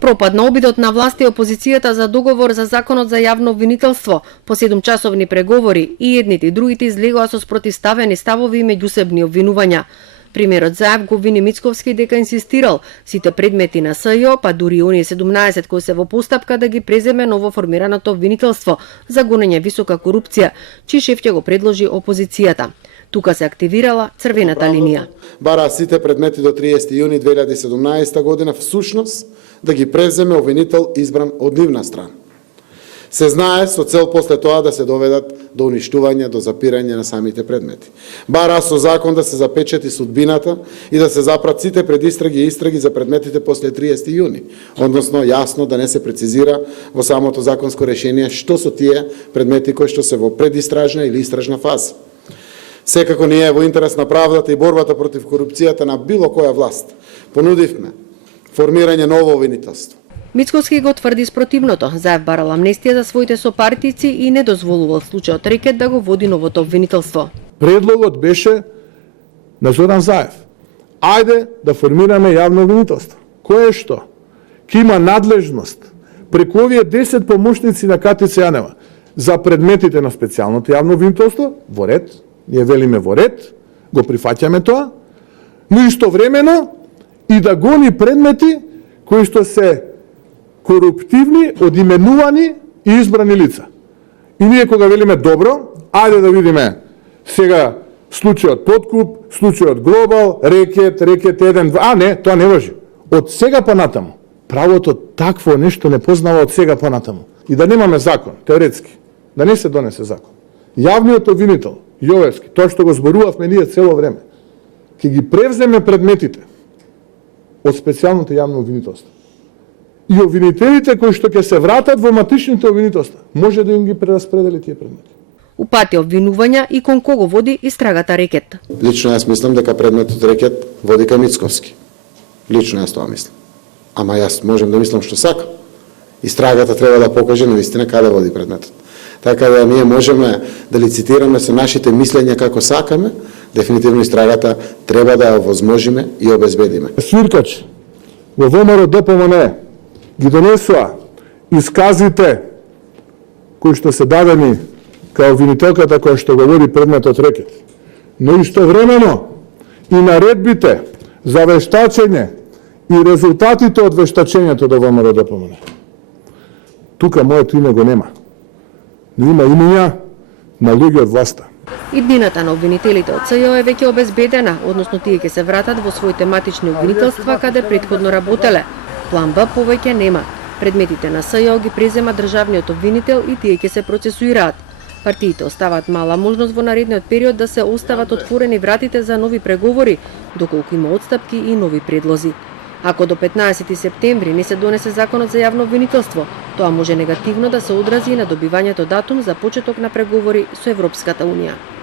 Пропадна обидот на власт и опозицијата за договор за законот за јавно обвинителство. По 7-часовни преговори и едните и другите излегоа со спротивставени ставови и меѓусебни обвинувања. Премиерот Заев го обвини Мицковски дека инсистирал сите предмети на СЈО, па дури оние 17 кои се во постапка да ги преземе ново формираното обвинителство за гонење висока корупција, чиј шеф ќе го предложи опозицијата. Тука се активирала црвената линија. Бара сите предмети до 30 јуни 2017 година всушност да ги преземе обвинител избран од нивна страна. Се знае со цел после тоа да се доведат до уништување, до запирање на самите предмети. Бара со закон да се запечати судбината и да се запрат сите предистраги и истраги за предметите после 30 јуни. Односно, јасно да не се прецизира во самото законско решение што со тие предмети кои што се во предистражна или истражна фаза. Секако ние во интерес на правдата и борбата против корупцијата на било која власт понудивме формирање ново обвинителство. Мицковски го тврди спротивното. Заев барал амнестија за своите сопартици и не дозволувал случајот Рекет да го води новото обвинителство. Предлогот беше на Зоран Заев. Ајде да формираме јавно обвинителство. Кое што? Ки има надлежност преку овие 10 помошници на Катица Јанева за предметите на специјалното јавно обвинителство, во ред, ние велиме во ред, го прифаќаме тоа, но истовремено и да гони предмети кои што се коруптивни, одименувани и избрани лица. И ние кога велиме добро, ајде да видиме сега случајот Подкуп, случајот Глобал, Рекет 1, 2, не, тоа не важи. Од сега па натаму. Правото такво нешто не познава од сега па натаму. И да немаме закон, теоретски, да не се донесе закон. Јавниот обвинител, Јовевски, тоа што го зборувавме ние цело време, ќе ги превземе предметите од специјалното јавно обвинителство. И обвинителите кои што ќе се вратат во матичните обвинителства, може да им ги прераспредели тие предмети. Упати обвинувања и кон кого води истрагата Рекет. Лично јас мислам дека предметот Рекет води кај Мицковски. Лично јас тоа мислам. Ама јас можем да мислам што сакам. Истрагата треба да покаже навистина каде води предметот. Така да ние можеме да лицитираме со нашите мислења како сакаме, дефинитивно истрагата треба да ја овозможиме и обезбедиме. Свиркач во ВМРО ДПМН ги донесува исказите кои што се дадени као обвинителката која што го води предметот Рекет. Но истовремено и наредбите за вештачење и резултатите од вештачењето до ВМРО ДПМН. Тука моето име го нема. Но има имења на луѓе од власта. Иднината на обвинителите од СЈО е веќе обезбедена, односно тие ќе се вратат во своите матични обвинителства каде претходно работеле. План Б повеќе нема. Предметите на СЈО ги презема државниот обвинител и тие ќе се процесуираат. Партиите остават мала можност во наредниот период да се остават отворени вратите за нови преговори, доколку има отстапки и нови предлози. Ако до 15 септември не се донесе законот за јавно обвинителство, тоа може негативно да се одрази и на добивањето датум за почеток на преговори со Европската Унија.